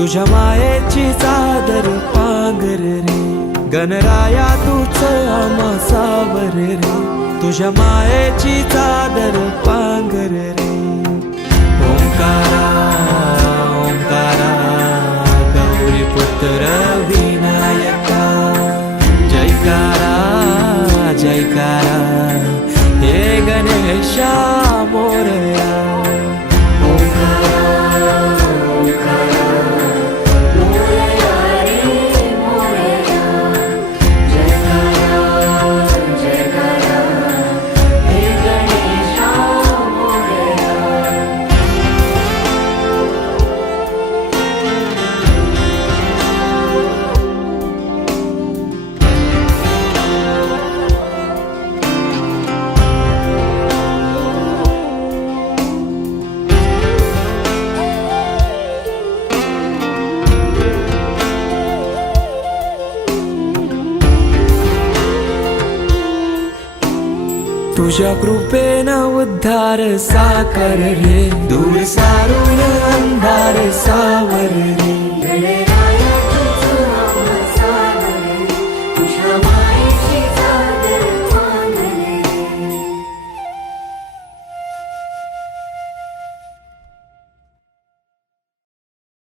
तुझ्या मायेची चादर पांघर रे, गणराया तूच आम्हा सावर रे, तुझ्या मायेची चादर पांघर रे. ओंकारा ओंकारा गौरी पुत्र विनायका, जयकारा जयकारा हे गणेशा मोरया. तुझ्या कृपेनं उद्धार साकार रे, दूर सारून अंधार सावर रे.